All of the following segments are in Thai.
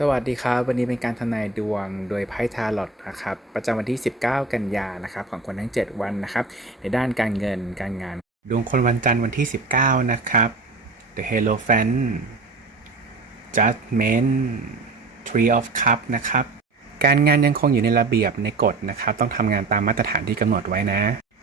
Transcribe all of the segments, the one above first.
สวัสดีครับ วันนี้เป็นการทำนายดวงโดยไพ่ทาร์ลอตนะครับประจำวันที่ 19 กันยานะครับของคนทั้ง 7 วันนะครับในด้านการเงินการงาน ดวงคนวันจันทร์วันที่ 19 นะครับ The Hierophant Judgment Tree of Cup นะครับการงานยังคงอยู่ในระเบียบในกฎนะครับต้องทำงานตามมาตรฐานที่กำหนดไว้นะ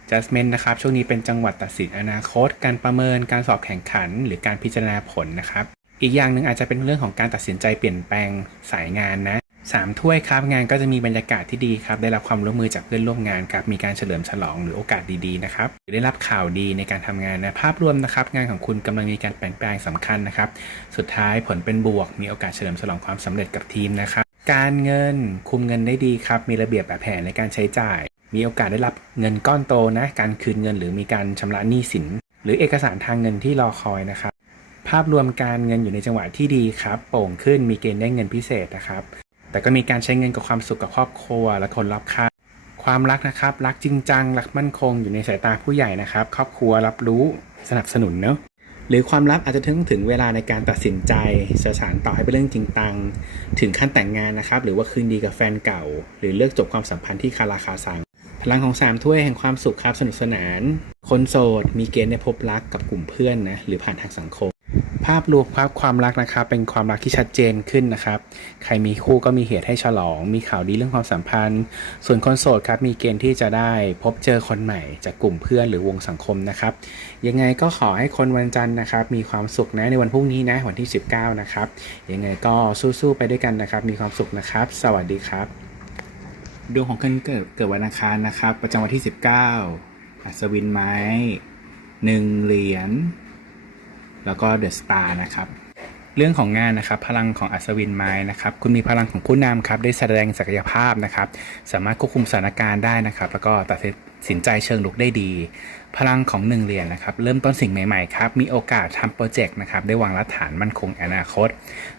Judgment นะครับช่วงนี้เป็นจังหวัดตัดสินอนาคต การประเมินการสอบแข่งขัน หรือการพิจารณาผลนะครับ อีกอย่างหนึ่งอาจจะเป็นเรื่องของการตัดสินใจเปลี่ยนแปลงสายงานนะสามถ้วยครับงานก็จะมีบรรยากาศที่ดีครับ ได้รับความร่วมมือจากเพื่อนร่วมงานครับ มีการเฉลิมฉลองหรือโอกาสดีๆนะครับหรือได้รับข่าวดีในการทำงานนะ ภาพรวมนะครับ งานของคุณกำลังมีการเปลี่ยนแปลงสำคัญนะครับ สุดท้ายผลเป็นบวก มีโอกาสเฉลิมฉลองความสำเร็จกับทีมนะครับ การเงินคุมเงินได้ดีครับ มีระเบียบแบบแผนในการใช้จ่าย มีโอกาสได้รับเงินก้อนโตนะ การคืนเงินหรือมีการชำระหนี้สิน หรือเอกสารทางเงินที่รอคอยนะครับ ภาพรวมการเงินอยู่ในจังหวะที่ดีครับ โป่งขึ้นมีเกณฑ์ได้เงินพิเศษนะครับ แต่ก็มีการใช้เงินกับความสุขกับครอบครัว และคนรอบข้างความรักนะครับ รักจริงจัง รักมั่นคงอยู่ในสายตาผู้ใหญ่นะครับ ครอบครัวรับรู้สนับสนุนเนอะหรือความรักอาจจะถึงถึงเวลาในการตัดสินใจจะสานต่อให้เป็นเรื่องจริงตัง ถึงขั้นแต่งงานนะครับ หรือว่าคืนดีกับแฟนเก่า หรือเลิกจบความสัมพันธ์ที่คาราคาซังพลังของสามถ้วยแห่งความสุขครับสนุกสนาน คนโสดมีเกณฑ์ได้พบรักกับกลุ่มเพื่อนนะหรือผ่านทางสังคม ภาพรวมครับความรักนะครับ เป็นความรักที่ชัดเจนขึ้นนะครับ ใครมีคู่ก็มีเหตุให้ฉลอง มีข่าวดีเรื่องความสัมพันธ์ ส่วนคนโสดครับมีเกณฑ์ที่จะได้พบเจอคนใหม่ จากกลุ่มเพื่อนหรือวงสังคมนะครับ ยังไงก็ขอให้คนวันจันทร์นะครับ มีความสุขนะในวันพรุ่งนี้นะวันที่ 19 นะครับ ยังไงก็สู้ๆไปด้วยกันนะครับ มีความสุขนะครับ สวัสดีครับดวงของคนเกิดเกิดวันอังคารนะครับ ประจำวันที่ 19อัศวินไม้หนึ่งเหรียญ แล้วก็เดอะสตาร์นะครับเรื่องของงานนะครับพลังของอัศวินไม้นะครับคุณมีพลังของผู้นำครับได้แสดงศักยภาพนะครับ สามารถควบคุมสถานการณ์ได้นะครับ แล้วก็ตัดสินใจเชิงลุกได้ดี พลังของหนึ่งเหรียญนะครับ เริ่มต้นสิ่งใหม่ๆครับมีโอกาสทำโปรเจกต์นะครับได้วางรากฐานมั่นคงอนาคต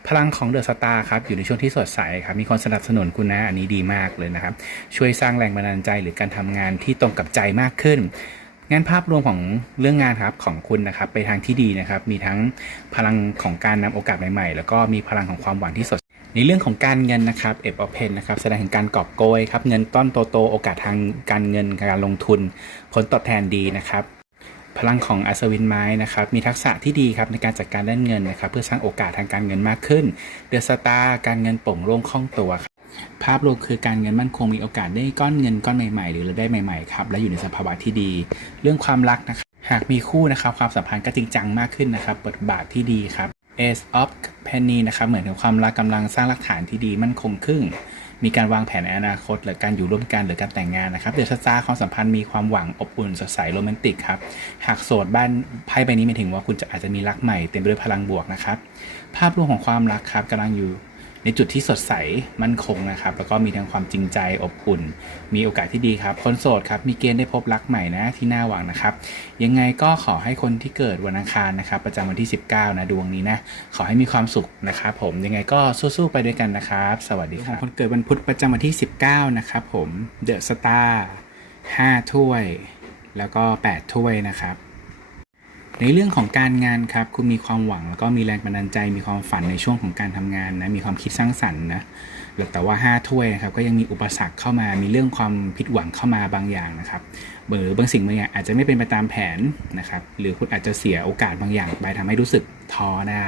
พลังของเดอะสตาร์ครับอยู่ในช่วงที่สดใสครับมีคนสนับสนุนคุณนะอันนี้ดีมากเลยนะครับ ช่วยสร้างแรงบันดาลใจหรือการทำงานที่ตรงกับใจมากขึ้น งานภาพรวมของเรื่องงานครับของคุณนะครับไปทางที่ดีนะครับ มีทั้งพลังของการนำโอกาสใหม่ๆ แล้วก็มีพลังของความหวังที่สด ในเรื่องของการเงินนะครับเอฟอเพนนะครับแสดงถึงการกอบโกยครับเงินต้นโตๆโอกาสทางการเงินการลงทุน ผลตอบแทนดีนะครับพลังของอัศวินไม้นะครับ มีทักษะที่ดีครับในการจัดการด้านเงินนะครับ เพื่อสร้างโอกาสทางการเงินมากขึ้น เดอะสตาร์การเงินโป่งโล่งคล่องตัวครับ ภาพรวมคือการเงินมั่นคงมีโอกาสได้ก้อนเงินก้อนใหม่ๆ หรือรายได้ใหม่ๆครับและอยู่ในสภาวะที่ดี เรื่องความรักนะครับหากมีคู่นะครับความสัมพันธ์ก็จริงจังมากขึ้นนะครับบทบาทที่ดีครับ Ace of Penny นะครับเหมือนกับความรักกำลังสร้างรากฐานที่ดีมั่นคงขึ้นมีการวางแผนในอนาคต หรือการอยู่ร่วมกันหรือการแต่งงานนะครับเดี๋ยวชะตาความสัมพันธ์มีความหวังอบอุ่นสดใสโรแมนติกครับหากโสดบ้านไพ่ใบนี้หมายถึงว่าคุณจะอาจจะมีรักใหม่เต็มไปด้วยพลังบวกนะครับภาพรวมของความรักครับกำลังอยู่ ในจุดที่สดใสมั่นคงนะครับ แล้วก็มีทั้งความจริงใจอบอุ่น มีโอกาสที่ดีครับ คนโสดครับ มีเกณฑ์ได้พบรักใหม่นะที่น่าหวังนะครับ ยังไงก็ขอให้คนที่เกิดวันอังคารนะครับ ประจำวันที่ 19 นะดวงนี้นะ ขอให้มีความสุขนะครับผม ยังไงก็สู้ๆไปด้วยกันนะครับ สวัสดีครับ คนเกิดวันพุธประจำวันที่ 19 นะครับผม เดอะสตาร์5ถ้วย แล้วก็ 8 ถ้วยนะครับ ในเรื่องของการงานครับคุณมีความหวังแล้วก็มีแรงบันดาลใจ มีความฝันในช่วงของการทำงานนะมีความคิดสร้างสรรค์นะแต่ว่า 5 ถ้วยนะครับก็ยังมีอุปสรรคเข้ามา มีเรื่องความผิดหวังเข้ามาบางอย่างนะครับหรือบางสิ่งบางอย่างอาจจะไม่เป็นไปตามแผนนะครับหรือคุณอาจจะเสียโอกาสบางอย่างไปทำให้รู้สึกท้อได้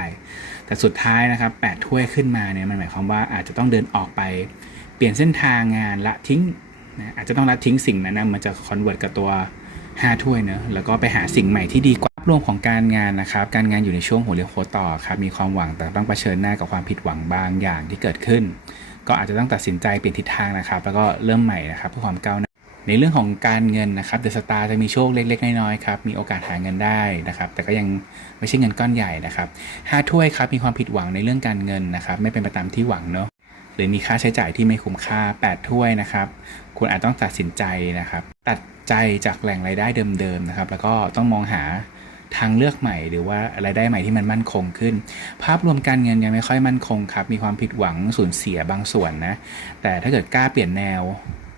แต่สุดท้ายนะครับ8ถ้วยขึ้นมาเนี่ยมันหมายความว่าอาจจะต้องเดินออกไป เปลี่ยนเส้นทางงานละทิ้งนะอาจจะต้องละทิ้งสิ่งนั้นนะมันจะคอนเวิร์ตกับตัว 5 ถ้วยเนอะแล้วก็ไปหาสิ่งใหม่ที่ดีกว่ารวมของการงานนะครับการงานอยู่ในช่วงหัวเรียวโคต่อครับมีความหวังแต่ต้องเผชิญหน้ากับความผิดหวังบางอย่างที่เกิดขึ้น ก็อาจจะต้องตัดสินใจเปลี่ยนทิศทางนะครับ แล้วก็เริ่มใหม่นะครับเพื่อความก้าวหน้าในเรื่องของการเงินนะครับเดอะสตาร์จะมีโชคเล็กๆ น้อยๆครับมีโอกาสหาเงินได้นะครับ แต่ก็ยังไม่ใช่เงินก้อนใหญ่นะครับห้าถ้วยครับมีความผิดหวังในเรื่องการเงินนะครับไม่เป็นไปตามที่หวังเนาะหรือมีค่าใช้จ่ายที่ไม่คุ้มค่า 8 ถ้วยนะครับ คุณอาจต้องตัดสินใจนะครับ ตัด ใจจากแหล่งรายได้เดิมๆนะครับ แล้วก็ต้องมองหาทางเลือกใหม่ หรือว่ารายได้ใหม่ที่มันมั่นคงขึ้น ภาพรวมการเงินยังไม่ค่อยมั่นคงครับ มีความผิดหวังสูญเสียบางส่วนนะ แต่ถ้าเกิดกล้าเปลี่ยนแนว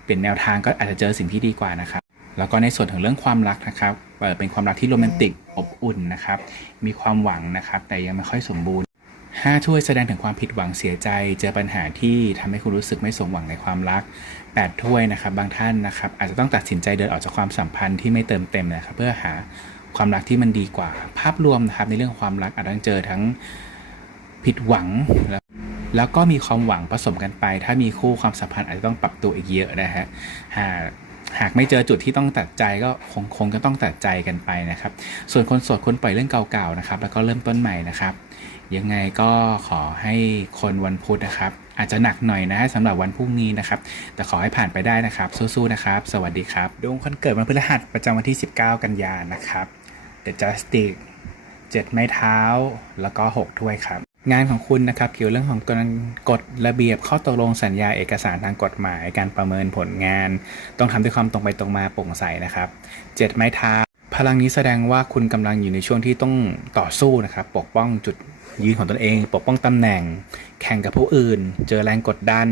เปลี่ยนแนวทางก็อาจจะเจอสิ่งที่ดีกว่านะครับ แล้วก็ในส่วนของเรื่องความรักนะครับเป็นความรักที่โรแมนติกอบอุ่นนะครับ มีความหวังนะครับ แต่ยังไม่ค่อยสมบูรณ์ ห้าถ้วยแสดงถึงความผิดหวังเสียใจ เจอปัญหาที่ทำให้คุณรู้สึกไม่สมหวังในความรักแปดถ้วยนะครับ บางท่านนะครับ อาจจะต้องตัดสินใจเดินออกจากความสัมพันธ์ที่ไม่เติมเต็มนะครับเพื่อหาความรักที่มันดีกว่า ภาพรวมนะครับในเรื่องความรักอาจจะต้องเจอทั้งผิดหวังแล้วแล้วก็มีความหวังผสมกันไป ถ้ามีคู่ความสัมพันธ์อาจจะต้องปรับตัวอีกเยอะนะฮะหากหากไม่เจอจุดที่ต้องตัดใจก็คงคงก็ต้องตัดใจกันไปนะครับ ส่วนคนโสดคนปล่อยเรื่องเก่าๆนะครับ แล้วก็เริ่มต้นใหม่นะครับ ยังไงก็ขอให้คนวันพุธนะครับ อาจจะหนักหน่อยนะสำหรับวันพรุ่งนี้นะครับ แต่ขอให้ผ่านไปได้นะครับ สู้ๆนะครับ สวัสดีครับดวงคนเกิดวันพฤหัสประจำวันที่ 19 กันยานะครับ The Justice 7ไม้เท้าแล้วก็ 6 ถ้วยครับ งานของคุณนะครับ เกี่ยวเรื่องของกฎกฎระเบียบข้อตกลงสัญญาเอกสารทางกฎหมาย การประเมินผลงาน ต้องทำด้วยความตรงไปตรงมาโปร่งใสนะครับ7ไม้เท้าพลังนี้แสดงว่าคุณกำลังอยู่ในช่วงที่ต้องต่อสู้นะครับ ปกป้องจุด ยืนของตนเอง ปกป้องตำแหน่ง แข่งกับผู้อื่น เจอแรงกดดัน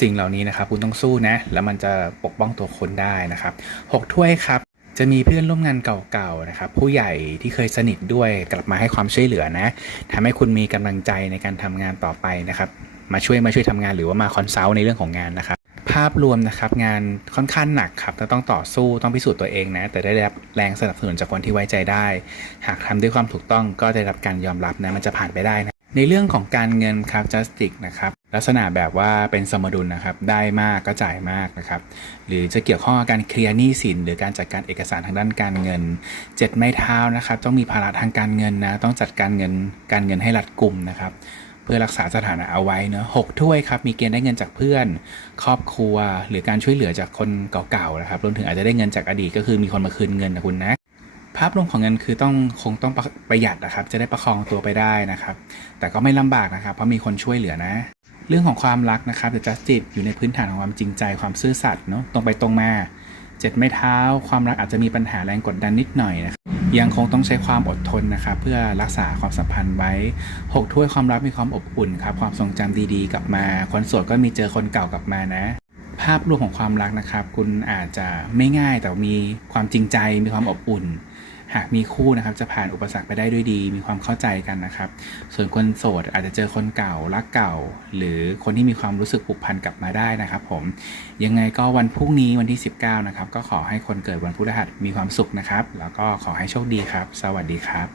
สิ่งเหล่านี้นะครับ คุณต้องสู้นะ แล้วมันจะปกป้องตัวคนได้นะครับหกถ้วยครับจะมีเพื่อนร่วมงานเก่าๆนะครับผู้ใหญ่ที่เคยสนิทด้วยกลับมาให้ความช่วยเหลือนะทำให้คุณมีกำลังใจในการทำงานต่อไปนะครับ มาช่วยมาช่วยทำงานหรือว่ามาคอนซัลท์ในเรื่องของงานนะครับ ภาพรวมนะครับ งานค่อนข้างหนักครับและต้องต่อสู้ต้องพิสูจน์ตัวเองนะ แต่ได้รับแรงสนับสนุนจากคนที่ไว้ใจได้ หากทำด้วยความถูกต้องก็ได้รับการยอมรับนะ มันจะผ่านไปได้นะ ในเรื่องของการเงินครับ justice นะครับลักษณะแบบว่าเป็นสมดุลนะครับ ได้มากก็จ่ายมากนะครับ หรือจะเกี่ยวข้องกับการเคลียร์หนี้สิน หรือการจัดการเอกสารทางด้านการเงินเจ็ดไม้เท้านะครับ ต้องมีภาระทางการเงินนะ ต้องจัดการเงินการเงินให้รัดกุมนะครับ เพื่อรักษาสถานะเอาไว้เนอะหกถ้วยครับ มีเกณฑ์ได้เงินจากเพื่อน ครอบครัว หรือการช่วยเหลือจากคนเก่าๆนะครับรวมถึงอาจจะได้เงินจากอดีตก็คือมีคนมาคืนเงินนะคุณนะภาพรวมของเงินคือต้องคงต้องประหยัดนะครับ จะได้ประคองตัวไปได้นะครับ แต่ก็ไม่ลำบากนะครับ เพราะมีคนช่วยเหลือนะ เรื่องของความรักนะครับ The Justice อยู่ในพื้นฐานของความจริงใจความซื่อสัตย์เนาะตรงไปตรงมา เจ็ดไม้เท้า ความรักอาจจะมีปัญหาแรงกดดันนิดหน่อยนะครับยังคงต้องใช้ความอดทนนะครับเพื่อรักษาความสัมพันธ์ไว้ 6 ถ้วยความรักมีความอบอุ่นครับความทรงจำดีๆ กลับมา คนโสดก็มีเจอคนเก่ากลับมานะ ภาพรวมของความรักนะครับ คุณอาจจะไม่ง่ายแต่มีความจริงใจมีความอบอุ่น หากมีคู่นะครับจะผ่านอุปสรรคไปได้ด้วยดี มีความเข้าใจกันนะครับ ส่วนคนโสดอาจจะเจอคนเก่ารักเก่า หรือคนที่มีความรู้สึกผูกพันกลับมาได้นะครับผมยังไงก็วันพรุ่งนี้วันที่ 19นะครับก็ขอให้คนเกิดวันพฤหัสมีความสุขนะครับ แล้วก็ขอให้โชคดีครับ สวัสดีครับ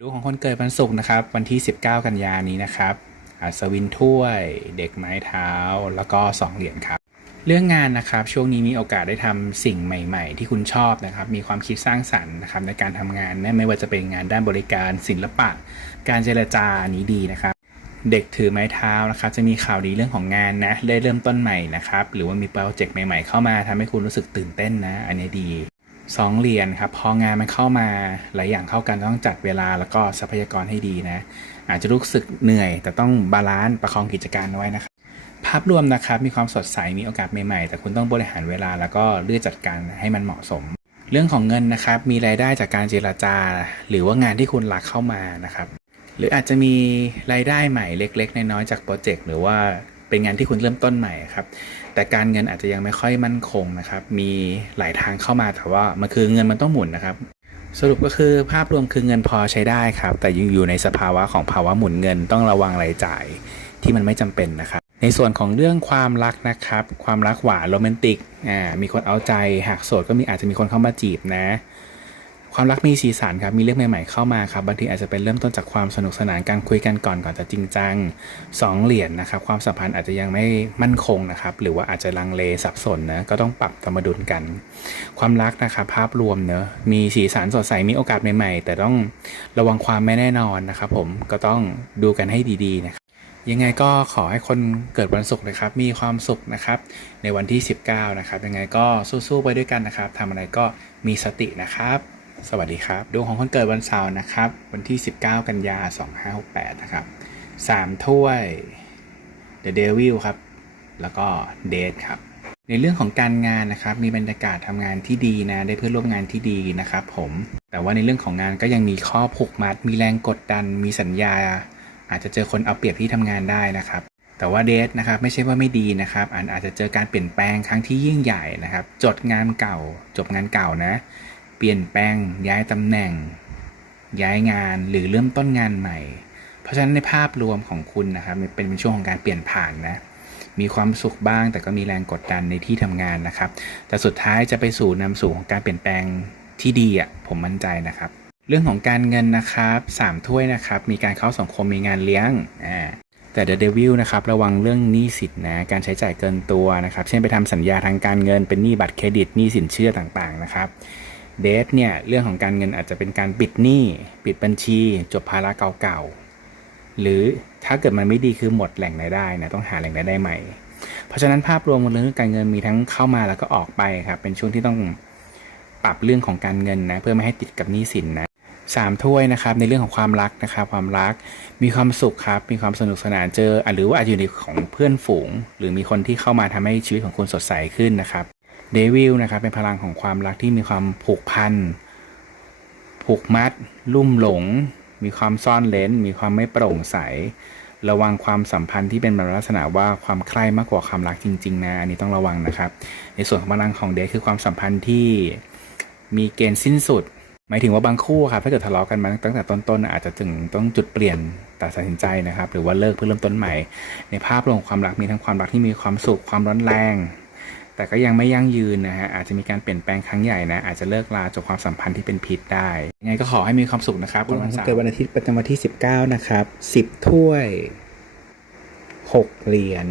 ดูของคนเกิดวันศุกร์นะครับ วันที่ 19 กันยานี้นะครับอัศวินถ้วย เด็กไม้เท้า แล้วก็2เหรียญครับ เรื่องงานนะครับช่วงนี้มีโอกาสได้ทำสิ่งใหม่ ๆ ที่คุณชอบนะครับ มีความคิดสร้างสรรค์นะครับในการทำงานนะไม่ว่าจะเป็นงานด้านบริการศิลปะ การเจรจานี้ดีนะครับ เด็กถือไม้เท้านะครับ จะมีข่าวดีเรื่องของงานนะได้เริ่มต้นใหม่นะครับ หรือว่ามีโปรเจกต์ใหม่ๆเข้ามาทำให้คุณรู้สึกตื่นเต้นนะ อันนี้ดีสองเหรียญครับพองานมันเข้ามาหลายอย่างเข้ากันต้องจัดเวลาแล้วก็ทรัพยากรให้ดีนะ อาจจะรู้สึกเหนื่อย แต่ต้องบาลานซ์ประคองกิจการไว้นะครับ ภาพรวมนะครับมีความสดใสมีโอกาสใหม่ๆ แต่คุณต้องบริหารเวลาแล้วก็เลือกจัดการให้มันเหมาะสม เรื่องของเงินนะครับมีรายได้จากการเจรจา หรือว่างานที่คุณรักเข้ามานะครับ หรืออาจจะมีรายได้ใหม่เล็ก ๆ น้อยๆจากโปรเจกต์หรือว่าเป็นงานที่คุณเริ่มต้นใหม่ครับแต่การเงินอาจจะยังไม่ค่อยมั่นคงนะครับมีหลายทางเข้ามาแต่ว่ามันคือเงินมันต้องหมุนนะครับสรุปก็คือภาพรวมคือเงินพอใช้ได้ครับ แต่ยังอยู่ในสภาวะของภาวะหมุนเงินต้องระวังรายจ่ายที่มันไม่จำเป็นนะครับ ในส่วนของเรื่องความรักนะครับ ความรักหวานโรแมนติกอ่ามีคนเอาใจหากโสดก็มีอาจจะมีคนเข้ามาจีบนะ ความรักมีสีสันครับมีเรื่องใหม่ๆเข้ามาครับบางทีอาจจะเป็นเริ่มต้นจากความสนุกสนานการคุยกันก่อนก่อนจะจริงจังสองเหรียญนนะครับ ความสัมพันธ์อาจจะยังไม่มั่นคงนะครับ หรือว่าอาจจะลังเลสับสนนะก็ต้องปรับสมดุลกัน ความรักนะครับภาพรวมเนอะมีสีสันสดใสมีโอกาสใหม่ ๆ แต่ต้องระวังความไม่แน่นอนนะครับ ผมก็ต้องดูกันให้ดีๆนะครับ ยังไงก็ขอให้คนเกิดวันศุกร์นะครับ มีความสุขนะครับ ในวันที่ 19 นะครับ ยังไงก็สู้ๆไปด้วยกันนะครับทำอะไรก็มีสตินะครับ สวัสดีครับดวงของคนเกิดวันเสาร์นะครับ วันที่ 19 กันยา 2568 นะครับ 3 ถ้วย The Devil ครับ แล้วก็ Date ครับ ในเรื่องของการงานนะครับ มีบรรยากาศทำงานที่ดีนะ ได้เพื่อนร่วมงานที่ดีนะครับ ผม แต่ว่าในเรื่องของงานก็ยังมีข้อผูกมัด มีแรงกดดัน มีสัญญา อาจจะเจอคนเอาเปรียบที่ทำงานได้นะครับ แต่ว่าเดทนะครับไม่ใช่ว่าไม่ดีนะครับอาจอาจจะเจอการเปลี่ยนแปลงครั้งที่ยิ่งใหญ่นะครับ จดงานเก่า จบงานเก่านะ เปลี่ยนแปลงย้ายตำแหน่ง ย้ายงานหรือเริ่มต้นงานใหม่ เพราะฉะนั้นในภาพรวมของคุณนะครับเป็นช่วงของการเปลี่ยนผ่านนะมีความสุขบ้าง แต่ก็มีแรงกดดันในที่ทำงานนะครับ แต่สุดท้ายจะไปสู่นำสู่ของการเปลี่ยนแปลงที่ดีอะผมมั่นใจนะครับ เรื่องของการเงินนะครับสามถ้วยนะครับ มีการเข้าสังคมมีงานเลี้ยงอ่าแต่ The Devil นะครับระวังเรื่องหนี้สินนะการใช้จ่ายเกินตัวนะครับ เช่นไปทำสัญญาทางการเงินเป็นหนี้บัตรเครดิตหนี้สินเชื่อต่างๆนะครับเดทเนี่ยเรื่องของการเงินอาจจะเป็นการปิดหนี้ปิดบัญชี จบภาระเก่าๆ หรือถ้าเกิดมันไม่ดีคือหมดแหล่งรายได้นะต้องหาแหล่งรายได้ใหม่ เพราะฉะนั้นภาพรวมเรื่องการเงินมีทั้งเข้ามาแล้วก็ออกไปครับเป็นช่วงที่ต้องปรับเรื่องของการเงินนะเพื่อไม่ให้ติดกับหนี้สินนะ สามถ้วยนะครับ ในเรื่องของความรักนะครับ ความรักมีความสุขครับ มีความสนุกสนานเจอ หรือว่าอาจจะอยู่ในของเพื่อนฝูง หรือมีคนที่เข้ามาทำให้ชีวิตของคุณสดใสขึ้นนะครับเดวิลนะครับเป็นพลังของความรักที่มีความผูกพันผูกมัด ลุ่มหลง มีความซ่อนเลนมีความไม่โปร่งใส ระวังความสัมพันธ์ที่เป็นแบบลักษณะว่าความใคร่มากกว่าความรักจริง ๆ นะ อันนี้ต้องระวังนะครับ ในส่วนของพลังของเดทคือความสัมพันธ์ที่มีเกณฑ์สิ้นสุด หมายถึงว่าบางคู่ครับถ้าเกิดทะเลาะกันมาตั้งแต่ต้นๆอาจจะถึงต้องจุดเปลี่ยนตัดสินใจนะครับ หรือว่าเลิกเพื่อเริ่มต้นใหม่ ในภาพรวมของความรักมีทั้งความรักที่มีความสุขความร้อนแรง แต่ก็ยังไม่ยั่งยืนนะฮะอาจจะมีการเปลี่ยนแปลงครั้งใหญ่นะอาจจะเลิกลาจบความสัมพันธ์ที่เป็นพิษได้ยังไงก็ขอให้มีความสุขนะครับวันเกิดวันอาทิตย์ประจำวันที่ 19 นะครับ 10 ถ้วย 6 เหรียญ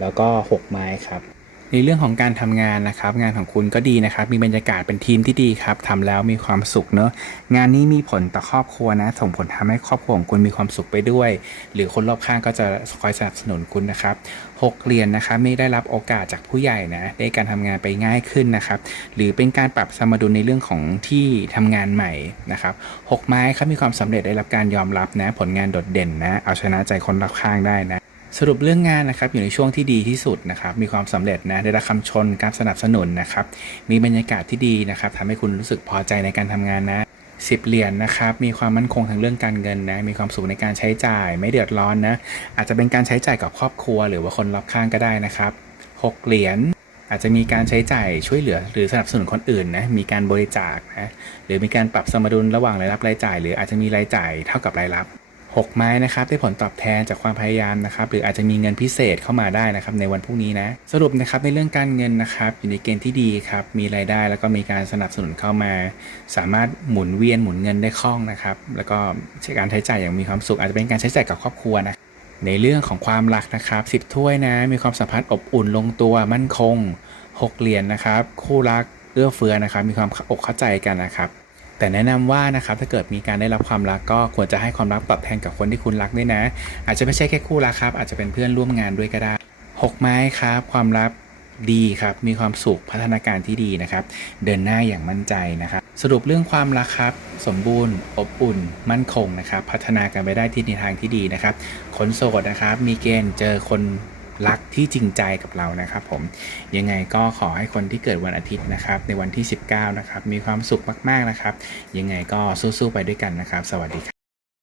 แล้วก็ 6 ไม้ครับ ในเรื่องของการทำงานนะครับ งานของคุณก็ดีนะครับ มีบรรยากาศเป็นทีมที่ดีครับทำแล้วมีความสุขเนอะงานนี้มีผลต่อครอบครัวนะ ส่งผลทำให้ครอบครัวของคุณมีความสุขไปด้วย หรือคนรอบข้างก็จะคอยสนับสนุนคุณนะครับหกเหรียญนะครับไม่ได้รับโอกาสจากผู้ใหญ่นะได้การทำงานไปง่ายขึ้นนะครับ หรือเป็นการปรับสมดุลในเรื่องของที่ทำงานใหม่นะครับหกไม้ครับมีความสำเร็จได้รับการยอมรับนะ ผลงานโดดเด่นนะ เอาชนะใจคนรอบข้างได้นะ สรุปเรื่องงานนะครับอยู่ในช่วงที่ดีที่สุดนะครับมีความสำเร็จนะได้รับคำชนการสนับสนุนนะครับมีบรรยากาศที่ดีนะครับทำให้คุณรู้สึกพอใจในการทำงานนะสิบเหรียญนะครับ มีความมั่นคงทางเรื่องการเงินนะ มีความสุขในการใช้จ่าย ไม่เดือดร้อนนะ อาจจะเป็นการใช้จ่ายกับครอบครัว หรือว่าคนรอบข้างก็ได้นะครับหกเหรียญ อาจจะมีการใช้จ่ายช่วยเหลือ หรือสนับสนุนคนอื่นนะ มีการบริจาคนะ หรือมีการปรับสมดุลระหว่างรายรับรายจ่าย หรืออาจจะมีรายจ่ายเท่ากับรายรับ หกไม้นะครับได้ผลตอบแทนจากความพยายามนะครับหรืออาจจะมีเงินพิเศษเข้ามาได้นะครับในวันพรุ่งนี้นะสรุปนะครับในเรื่องการเงินนะครับอยู่ในเกณฑ์ที่ดีครับมีรายได้แล้วก็มีการสนับสนุนเข้ามา สามารถหมุนเวียนหมุนเงินได้คล่องนะครับแล้วก็การใช้จ่ายอย่างมีความสุขอาจจะเป็นการใช้จ่ายกับครอบครัวนะในเรื่องของความรักนะครับสิบถ้วยนะมีความสัมพันธ์อบอุ่นลงตัวมั่นคงหกเหรียญนะครับคู่รักเอื้อเฟื้อนะครับมีความอกเข้าใจกันนะครับ แต่แนะนำว่านะครับถ้าเกิดมีการได้รับความรักก็ควรจะให้ความรักตอบแทนกับคนที่คุณรักด้วยนะ อาจจะไม่ใช่แค่คู่รักครับ อาจจะเป็นเพื่อนร่วมงานด้วยก็ได้หกไม้ครับ ความรักดีครับมีความสุขพัฒนาการที่ดีนะครับ เดินหน้าอย่างมั่นใจนะครับ สรุปเรื่องความรักครับ สมบูรณ์อบอุ่น มั่นคงนะครับ พัฒนากันไปได้ที่ในทางที่ดีนะครับคนโสดนะครับ มีเกณฑ์เจอคน รักที่จริงใจกับเรานะครับผมยังไงก็ขอให้คนที่เกิดวันอาทิตย์นะครับ ในวันที่ 19 นะครับ มีความสุขมาก ๆ นะครับ ยังไงก็สู้ ๆ ไปด้วยกันนะครับ สวัสดีครับ